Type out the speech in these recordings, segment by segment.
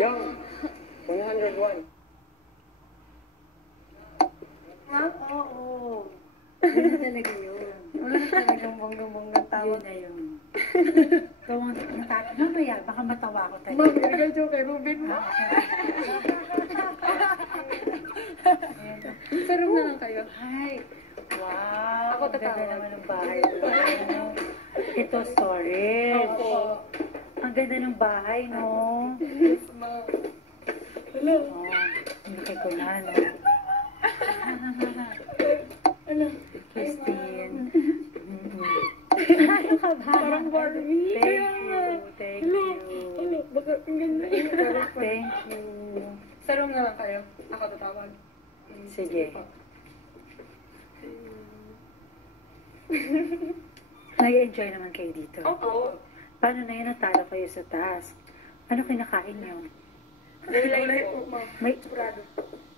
Young, 101. Ha? Oo. Yun na talaga yun. Wala talagang bonggang-bonggang tawag. Yun na yun. Mamaya, baka matawa ko tayo. Ma'am, ikaw joke kay Ruben mo. Pero na lang kayo. Hi! Wow! Ako Ang ganda tatawag. naman ng bahay. Ito, storage. Opo. Ang ganda ng bahay, no? Yes, ma'am. Hello. Oh, laki ko na, no? Hello. Christine. Ano ka ba? Parang Barbie. Thank you. Thank Hello. you. Hello. Baka ang ganda yun. Thank you. Sa room na lang kayo. Ako tatawag. Sige. Nag-enjoy naman kayo dito. Opo. Paano na yun natalo kayo sa taas? Ano kinakain niyo? Gulay po, ma'am. May, Sigurado.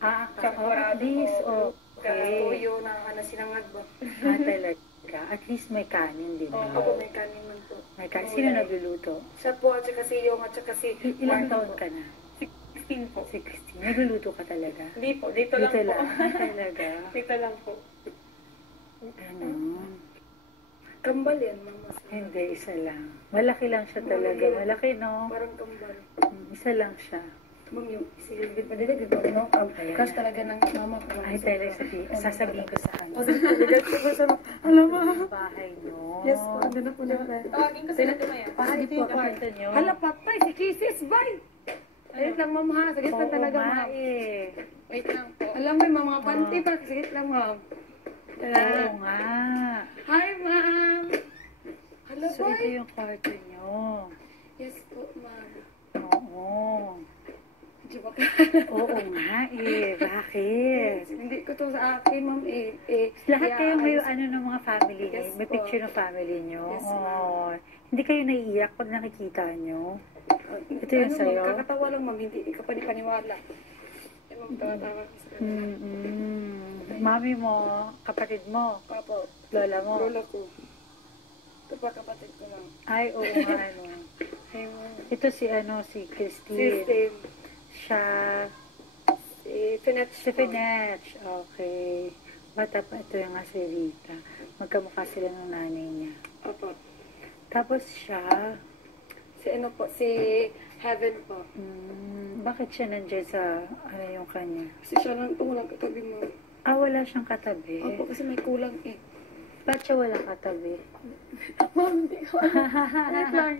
at least, okay. Tuyo na sinangag ba? Talaga. At least may kanin din. Opo, may kanin man po. May kanin. Sino nagluluto? Siya po, at saka si Yung, at saka si Ilang Mark taon po. ka na? 16 po. 16. Nagluluto ka talaga? Hindi po, dito lang Dito po. lang. Talaga. Dito lang po. Ganon. Kambal yan, ma'am. Hindi, isa lang. Malaki lang siya talaga. Malaki, no? Parang kambal. Isa lang siya. Ma'am, yung silbid pa dito, dito, no? Crush talaga ng mama ko. Ay, talaga sasabihin ko sa kanya. O, sige, alam mo. Bahay, no? Yes po, ando na po na. Tawagin ko sila tumaya. Ay, po, kwarto nyo. Hala, patay, si Kisses, bye! Ayun lang, ma'am, ha? Sagit lang talaga, nga ma'am. eh. Wait lang po. Alam mo, yung mga panty pa, sagit lang, ma'am. Oo nga. Hi, ma'am! Hala, So, ito bye! yung kwarto nyo. Yes po, ma'am. Oo. Di ba? Oo nga eh. Bakit? Hindi ko to sa akin, ma'am, Lahat kayo may ayos- ano ng mga family niyo. Yes May po. picture ng family niyo. Yes, Oo. ma'am. Hindi kayo naiiyak pag nakikita nyo. Ito yung ano, sa'yo? Ma'am, kakatawa lang, ma'am. Hindi ka pa paniwala. Eh, ma'am, tawa-tawa ko sa Mami mo, kapatid mo, Papo, lola mo. lola ko. Ito pa, kapatid ko lang. Ay, oo nga ano. Ay, ma'am. Ito si Christine. System. Siya, Si Finette. si Finetch. Okay. Bata pa ito yung nga si Rita. Magkamukha sila ng nanay niya. Opo. Tapos siya, Si ano po, si Heaven po. bakit siya nandiyan sa, ano yung kanya? Kasi siya lang walang katabi, ma'am. Ah, wala siyang katabi. Opo, kasi may kulang eh. Ba't siya walang katabi? Ma'am, hindi ko alam. lang.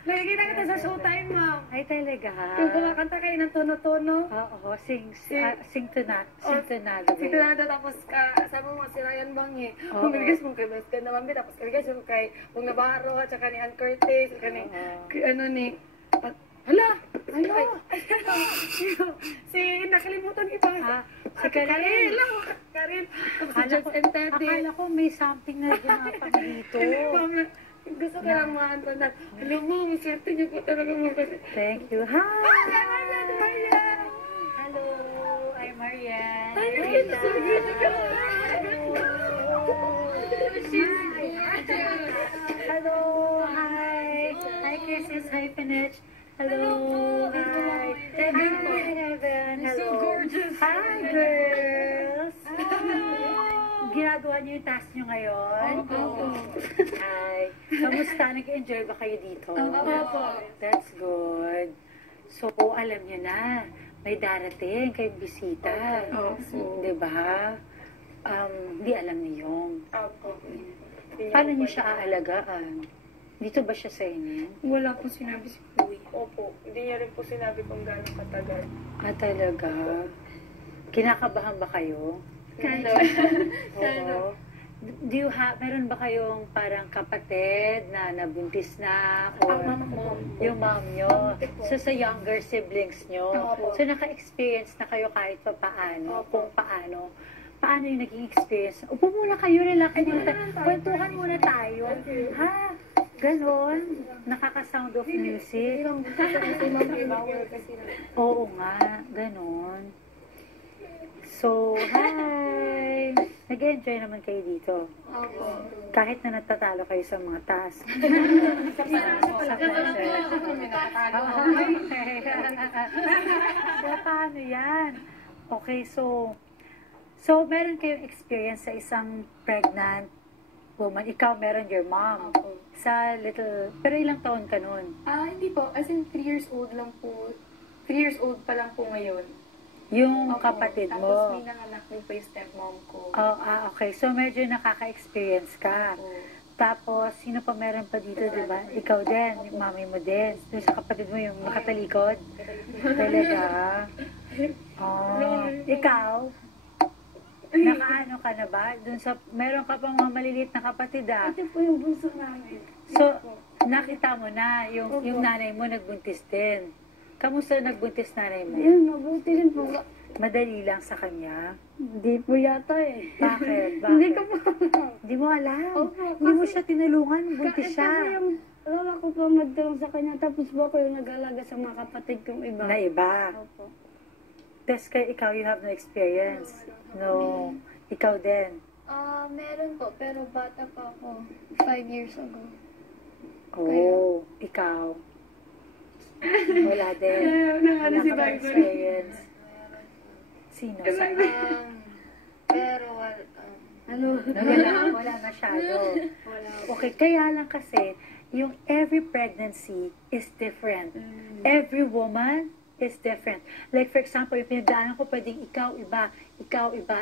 Nakikita kita sa showtime, ma'am. Ay, talaga? Yung kumakanta kayo ng tono-tono. Oo, sing Oh, tunado. Si Donado, tapos kasama mo si Ryan Bangi. Oo. Kung niligas mo kay Best Ganda Mami, tapos niligas mo kay Bong Navarro, at saka ni Ann Curtis, at saka ni, ano ni, hala! Ano? Si, nakalimutan kita. Si Karin. Karin. Tapos si Akala Judge and Teddy. akala ko may something na ginapang dito. Ma'am, gusto ko lang maanto na, alam mo, maswerte niyo po talaga mo kasi. Thank you. Hi! Marian! Hello, I'm Marianne. Ay, nakita sa video ka. Hello, hi. Hi, Kisses. Hi, Finetch. Hello, hi. Heaven. Hello. So gorgeous. Hi, girls. Ginagawa niyo yung task niyo ngayon? Oo. Hi. Kamusta? Nag-enjoy ba kayo dito? Opo. That's good. So, alam niyo na, may darating kayong bisita. Opo. Diba? Di alam niyo. Opo. Paano niyo siya aalagaan? Dito ba siya sa inyo? Wala po sinabi si Kuya. Opo. Hindi niya rin po sinabi kung gano'ng katagal. Ah, talaga? Kinakabahan ba kayo? Kind Oo. Do you have, meron ba kayong parang kapatid na nabuntis na? Or mama ko. yung mom nyo? So, sa younger siblings nyo? Opo. So, naka-experience na kayo kahit pa paano? Opo. Kung paano? Paano yung naging experience? Upo muna kayo, relax muna tayo. Kwentuhan muna tayo. Ha? Ganon? Nakaka-sound of music? Kasi ma'am, bawal kasi. Oo nga, ganon. So, hi! Nag-enjoy naman kayo dito. Opo. Kahit na natatalo kayo sa mga task. Sa pressure. So, paano yan? Okay, so meron kayong experience sa isang pregnant woman. Ikaw, meron your mom. Opo. Sa little, pero ilang taon ka nun? Hindi po. As in, 3 years old lang po. 3 years old pa lang po ngayon. Yung Opo. kapatid Tapos mo. may nanganak din po yung stepmom ko. Oh, okay. So, medyo nakaka-experience ka. Opo. Tapos, sino pa meron pa dito, di ba? Ikaw din, yung mami mo din. Yung sa kapatid mo, yung nakatalikod. Talaga? Oh, ikaw? Nakaano ka na ba? Dun sa, meron ka pang mga maliliit na kapatid, ah. Ito po yung bunso namin. So, nakita mo na, yung nanay mo nagbuntis din. Kamusta nagbuntis nanay mo? Ayun, mabuti rin po. Madali lang sa kanya? Hindi po yata eh. Bakit? Hindi ko po. Hindi mo alam. Opo, Hindi mo kasi- siya tinulungan, buntis Kasi siya. yung lola ko po magtulong sa kanya, tapos po ako yung nag-alaga sa mga kapatid kong iba. Na iba. Opo. Tapos ikaw, you have no experience. No. Ikaw din. Meron po, pero bata pa ako. 5 years ago. Oh, ikaw. Wala din. Wala ka ba experience? Sino? Pero, ano? Wala masyado. Okay, kaya lang kasi, yung every pregnancy is different. Every woman is different. Like for example, yung pinagdaanan ko, pwedeng ikaw iba,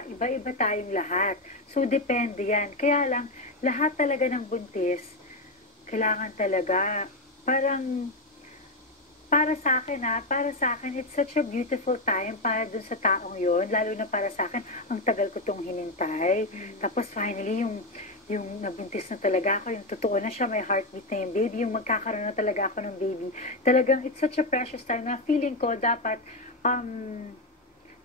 iba-iba tayong lahat. So, depende yan. Kaya lang, lahat talaga ng buntis, kailangan talaga, parang, para sa akin, it's such a beautiful time para dun sa taong yon, lalo na para sa akin, ang tagal ko tong hinintay. Tapos finally, yung nabuntis na talaga ako, yung totoo na siya, may heartbeat na yung baby, yung magkakaroon na talaga ako ng baby. Talagang, it's such a precious time na feeling ko dapat,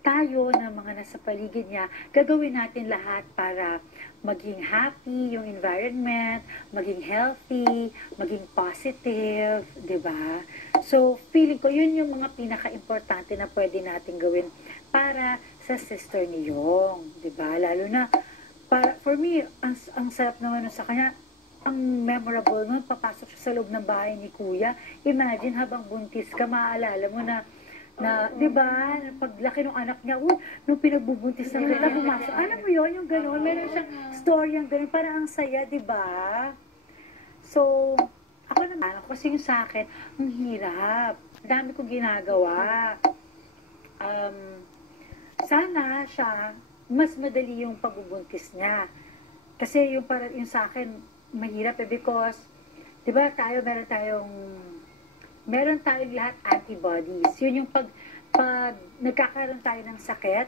tayo na mga nasa paligid niya, gagawin natin lahat para maging happy yung environment, maging healthy, maging positive, di ba? So, feeling ko, yun yung mga pinaka-importante na pwede natin gawin para sa sister ni Yong, di ba? Lalo na, for me, ang sarap naman nun sa kanya, ang memorable nun, papasok siya sa loob ng bahay ni Kuya. Imagine, habang buntis ka, maaalala mo na, di ba, paglaki ng anak niya, nung pinagbubuntis na kita, pumasok. Alam mo yun, yung gano'n, meron siyang story yung gano'n, parang ang saya, di ba? So, ako naman, kasi yung sa akin, ang hirap. Dami kong ginagawa. Sana siya, mas madali yung pagbubuntis niya. Kasi yung sa akin, mahirap because, di ba meron tayong lahat antibodies. Yun yung pag nagkakaroon tayo ng sakit,